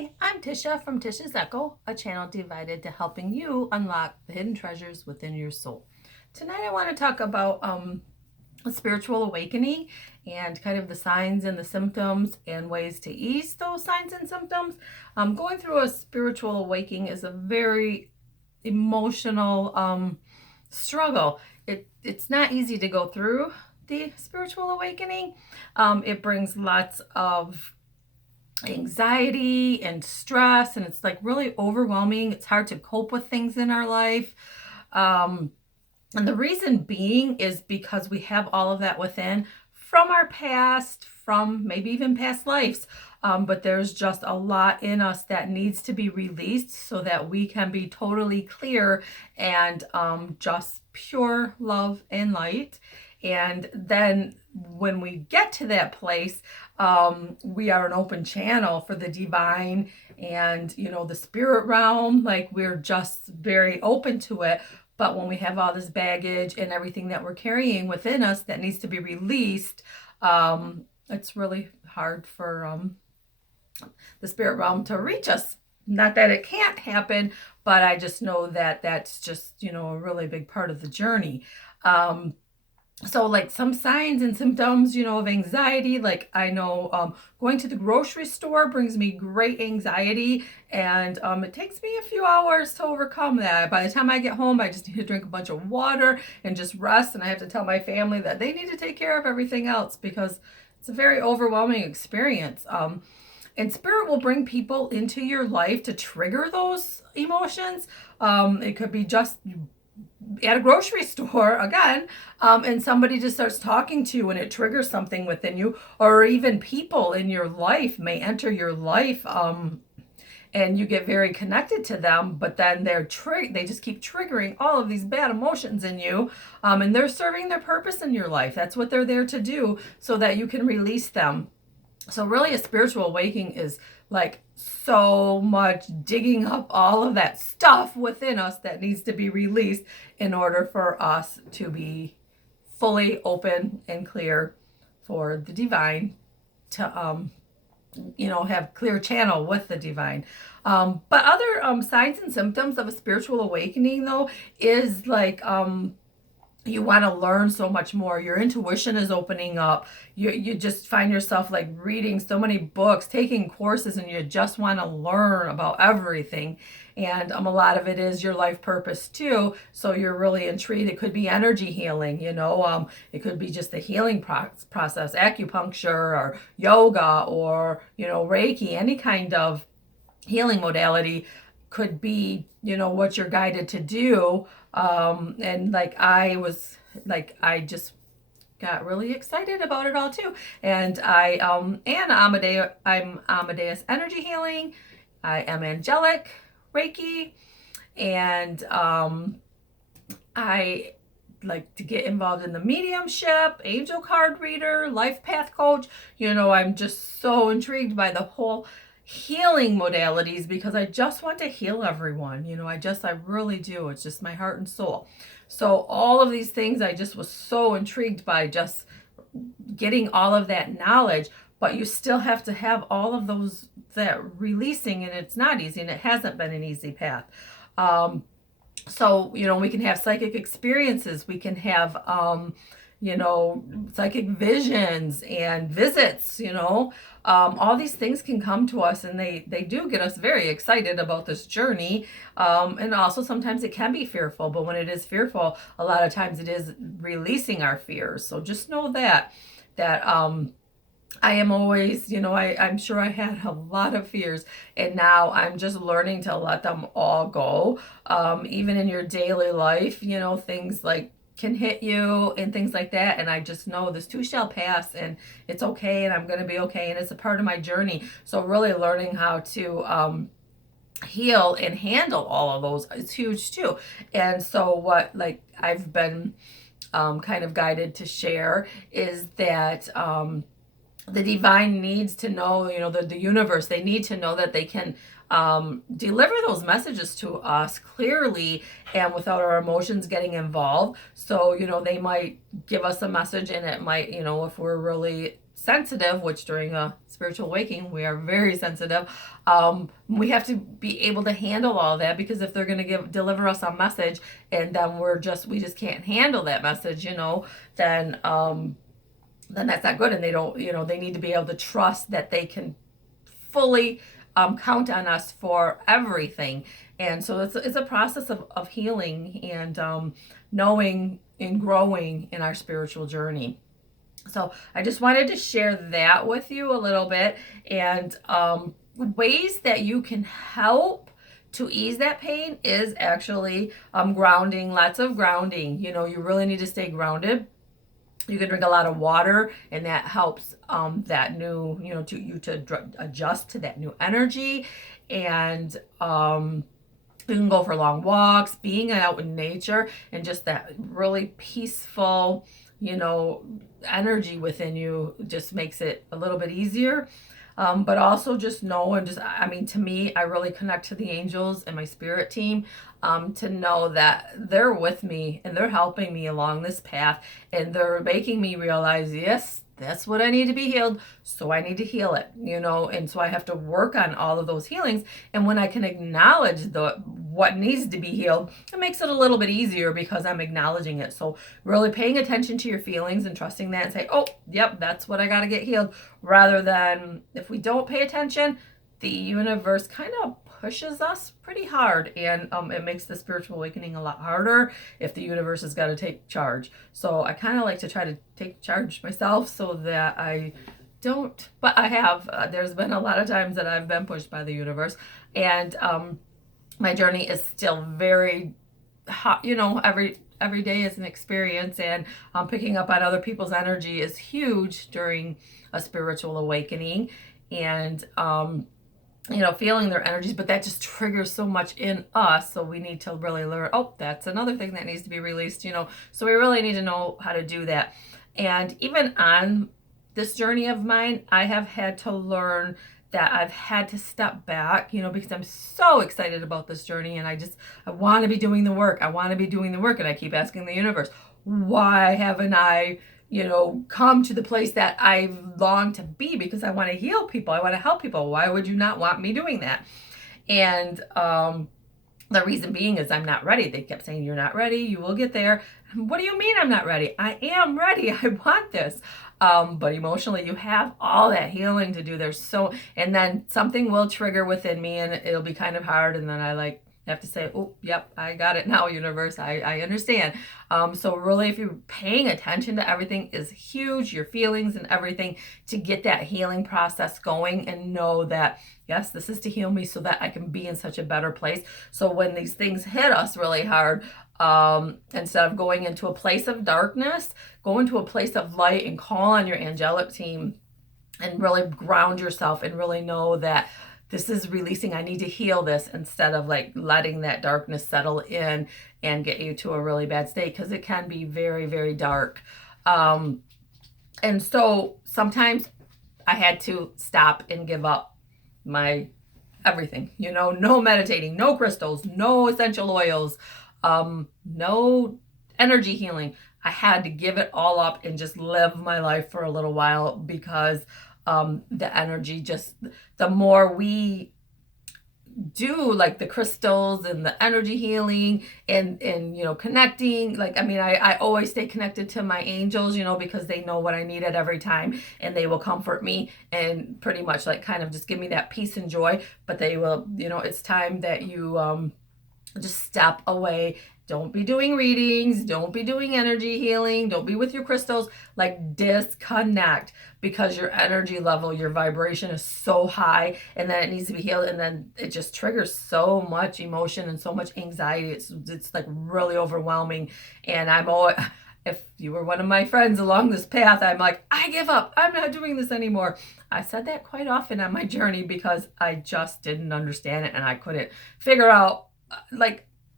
Hi, I'm Tisha from Tisha's Echo, a channel devoted to helping you unlock the hidden treasures within your soul. Tonight I want to talk about a spiritual awakening and kind of the signs and the symptoms and ways to ease those signs and symptoms. Going through a spiritual awakening is a very emotional struggle. It's not easy to go through the spiritual awakening. It brings lots of anxiety and stress, and it's like really overwhelming. It's hard to cope with things in our life. And the reason being is because we have all of that within from our past, from maybe even past lives. But there's just a lot in us that needs to be released so that we can be totally clear and just pure love and light. And then when we get to that place, we are an open channel for the divine and, the spirit realm. Like, we're just very open to it. But when we have all this baggage and everything that we're carrying within us that needs to be released, it's really hard for the spirit realm to reach us. Not that it can't happen, but I just know that that's just, a really big part of the journey. So like some signs and symptoms, of anxiety, like I know going to the grocery store brings me great anxiety, and it takes me a few hours to overcome that. By the time I get home, I just need to drink a bunch of water and just rest, and I have to tell my family that they need to take care of everything else because it's a very overwhelming experience. And spirit will bring people into your life to trigger those emotions. It could be just at a grocery store again, and somebody just starts talking to you and it triggers something within you, or even people in your life may enter your life, and you get very connected to them, but then they just keep triggering all of these bad emotions in you, and they're serving their purpose in your life. That's what they're there to do, so that you can release them. So really, a spiritual awakening is like so much digging up all of that stuff within us that needs to be released in order for us to be fully open and clear for the divine, to have clear channel with the divine. But other signs and symptoms of a spiritual awakening, though, is like you want to learn so much more. Your intuition is opening up. You just find yourself like reading so many books, taking courses, and you just want to learn about everything. And a lot of it is your life purpose too. So you're really intrigued. It could be energy healing, it could be just the healing process, acupuncture or yoga or, Reiki, any kind of healing modality could be, what you're guided to do. And like I just got really excited about it all too. And I'm Amadeus Energy Healing. I am angelic Reiki, and I like to get involved in the mediumship, angel card reader, life path coach. I'm just so intrigued by the whole healing modalities because I just want to heal everyone. I really do. It's just my heart and soul. So all of these things, I just was so intrigued by just getting all of that knowledge, but you still have to have all of that releasing, and it's not easy, and it hasn't been an easy path. So, we can have psychic experiences. We can have, psychic visions and visits, all these things can come to us, and they do get us very excited about this journey. And also sometimes it can be fearful, but when it is fearful, a lot of times it is releasing our fears. So just know that I am always, I'm sure I had a lot of fears, and now I'm just learning to let them all go. Even in your daily life, things like can hit you and things like that. And I just know this too shall pass, and it's okay, and I'm going to be okay. And it's a part of my journey. So really learning how to, heal and handle all of those is huge too. And so what, like, I've been, kind of guided to share is that, the divine needs to know, the universe, they need to know that they can deliver those messages to us clearly and without our emotions getting involved. So, they might give us a message, and it might, if we're really sensitive, which during a spiritual awakening we are very sensitive, we have to be able to handle all that, because if they're going to deliver us a message and then we just can't handle that message, then that's not good. And they don't, they need to be able to trust that they can fully count on us for everything. And so it's a process of healing and knowing and growing in our spiritual journey. So I just wanted to share that with you a little bit, and ways that you can help to ease that pain is actually grounding, lots of grounding. You really need to stay grounded. You can drink a lot of water, and that helps that new, to adjust to that new energy. And you can go for long walks, being out in nature, and just that really peaceful, energy within you just makes it a little bit easier. But also just know, and to me, I really connect to the angels and my spirit team, to know that they're with me and they're helping me along this path, and they're making me realize, yes, that's what I need to be healed. So I need to heal it, and so I have to work on all of those healings. And when I can acknowledge what needs to be healed, it makes it a little bit easier because I'm acknowledging it. So really paying attention to your feelings and trusting that and say, oh, yep, that's what I got to get healed. Rather than, if we don't pay attention, the universe kind of pushes us pretty hard, and it makes the spiritual awakening a lot harder if the universe has got to take charge. So I kind of like to try to take charge myself so that I don't, but I have. There's been a lot of times that I've been pushed by the universe, and my journey is still very hot. Every day is an experience, and picking up on other people's energy is huge during a spiritual awakening, and feeling their energies, but that just triggers so much in us. So we need to really learn, oh, that's another thing that needs to be released, so we really need to know how to do that. And even on this journey of mine, I have had to learn that I've had to step back, because I'm so excited about this journey, and I want to be doing the work. And I keep asking the universe, why haven't I come to the place that I long to be? Because I want to heal people. I want to help people. Why would you not want me doing that? And the reason being is I'm not ready. They kept saying, you're not ready. You will get there. What do you mean I'm not ready? I am ready. I want this. But emotionally, you have all that healing to do. And then something will trigger within me, and it'll be kind of hard. And then I have to say, oh, yep, I got it now, universe. I understand. So really, if you're paying attention to everything is huge, your feelings and everything, to get that healing process going, and know that, yes, this is to heal me so that I can be in such a better place. So when these things hit us really hard, instead of going into a place of darkness, go into a place of light and call on your angelic team and really ground yourself and really know that this is releasing. I need to heal this, instead of letting that darkness settle in and get you to a really bad state, because it can be very, very dark. And so sometimes I had to stop and give up my everything, no meditating, no crystals, no essential oils, no energy healing. I had to give it all up and just live my life for a little while, because the energy, just the more we do the crystals and the energy healing and connecting, I always stay connected to my angels, because they know what I need at every time, and they will comfort me and pretty much kind of just give me that peace and joy. But they will, it's time that you just step away. Don't be doing readings. Don't be doing energy healing. Don't be with your crystals. Disconnect, because your energy level, your vibration is so high, and then it needs to be healed. And then it just triggers so much emotion and so much anxiety. It's really overwhelming. And I'm always, if you were one of my friends along this path, I'm like, I give up. I'm not doing this anymore. I said that quite often on my journey, because I just didn't understand it, and I couldn't figure out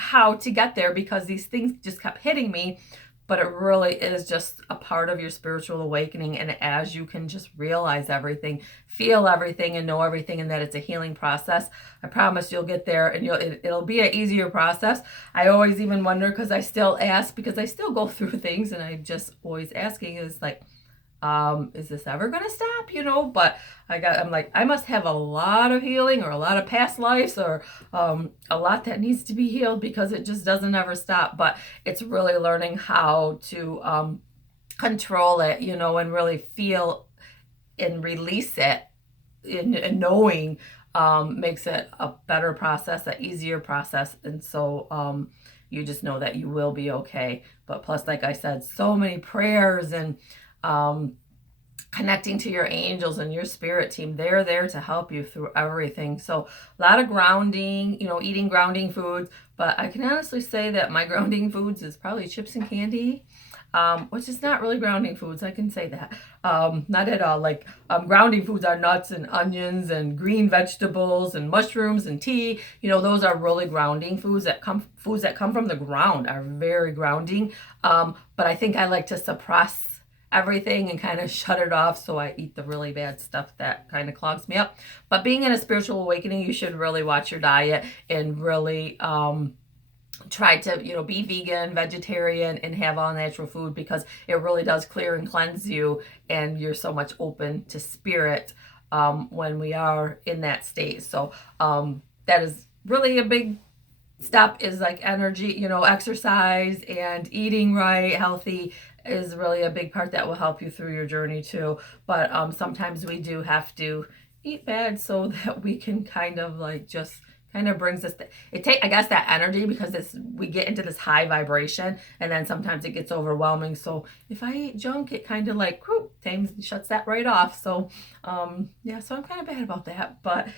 how to get there, because these things just kept hitting me. But it really is just a part of your spiritual awakening. And as you can just realize everything, feel everything, and know everything, and that it's a healing process, I promise you'll get there, and it'll be an easier process. I always even wonder, because I still ask, because I still go through things, and I just always asking is Is this ever going to stop? But I'm like, I must have a lot of healing or a lot of past lives or a lot that needs to be healed because it just doesn't ever stop. But it's really learning how to control it, and really feel and release it and knowing makes it a better process, an easier process. And so you just know that you will be okay. But plus, like I said, so many prayers and connecting to your angels and your spirit team. They're there to help you through everything. So a lot of grounding, eating grounding foods. But I can honestly say that my grounding foods is probably chips and candy. Which is not really grounding foods. I can say that. Not at all. Like grounding foods are nuts and onions and green vegetables and mushrooms and tea. Those are really grounding foods that come from the ground are very grounding. But I think I like to suppress everything and kind of shut it off, so I eat the really bad stuff that kind of clogs me up. But being in a spiritual awakening, you should really watch your diet and really try to be vegan, vegetarian, and have all natural food, because it really does clear and cleanse you, and you're so much open to spirit when we are in that state. So that is really a big step, is like energy, exercise and eating right, healthy is really a big part that will help you through your journey too. But sometimes we do have to eat bad so that we can kind of like just kind of brings us I guess that energy, because we get into this high vibration, and then sometimes it gets overwhelming. So if I eat junk, it kind of like shuts that right off. So yeah, so I'm kind of bad about that, but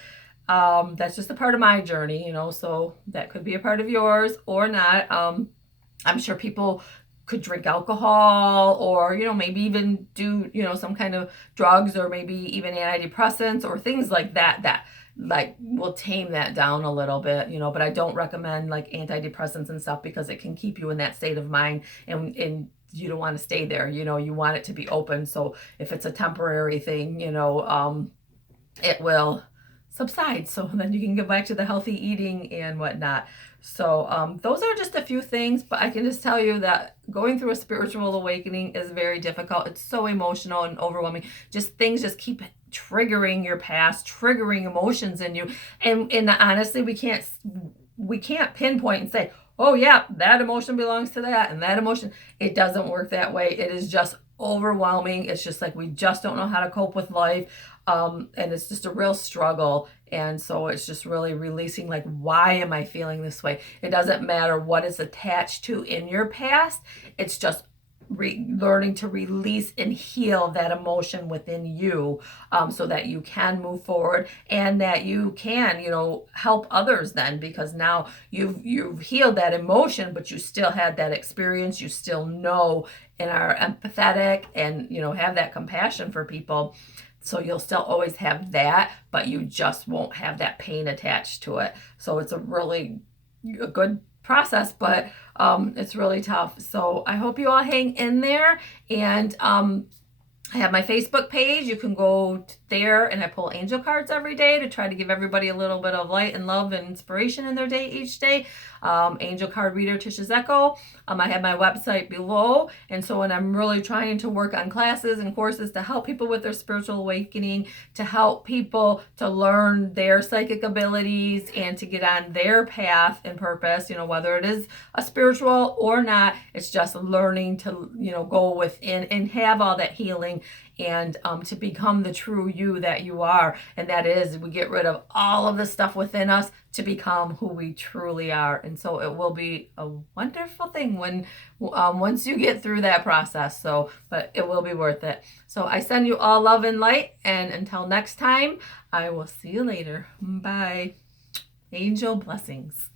that's just a part of my journey, so that could be a part of yours or not. I'm sure people could drink alcohol, or maybe even do some kind of drugs, or maybe even antidepressants or things like that like will tame that down a little bit, but I don't recommend like antidepressants and stuff, because it can keep you in that state of mind, and you don't want to stay there. You want it to be open. So if it's a temporary thing, it will subside, so then you can go back to the healthy eating and whatnot. So those are just a few things, but I can just tell you that going through a spiritual awakening is very difficult. It's so emotional and overwhelming. Things just keep triggering your past, triggering emotions in you, and honestly, we can't pinpoint and say, oh yeah, that emotion belongs to that, and that emotion. It doesn't work that way. It is just overwhelming. It's just like we just don't know how to cope with life. And it's just a real struggle. And so it's just really releasing, like, why am I feeling this way? It doesn't matter what is attached to in your past. It's just learning to release and heal that emotion within you, so that you can move forward, and that you can help others then, because now you've healed that emotion, but you still had that experience. You still know and are empathetic, and have that compassion for people. So you'll still always have that, but you just won't have that pain attached to it. So it's a really good process, but it's really tough. So I hope you all hang in there. And I have my Facebook page. You can go there, and I pull angel cards every day to try to give everybody a little bit of light and love and inspiration in their day each day. Angel card reader Tisha Zecco. I have my website below, and so when I'm really trying to work on classes and courses to help people with their spiritual awakening, to help people to learn their psychic abilities and to get on their path and purpose, whether it is a spiritual or not, it's just learning to go within and have all that healing, and to become the true you that you are. And that is, we get rid of all of the stuff within us to become who we truly are. And so it will be a wonderful thing when once you get through that process. So, but it will be worth it. So I send you all love and light, and until next time, I will see you later. Bye. Angel blessings.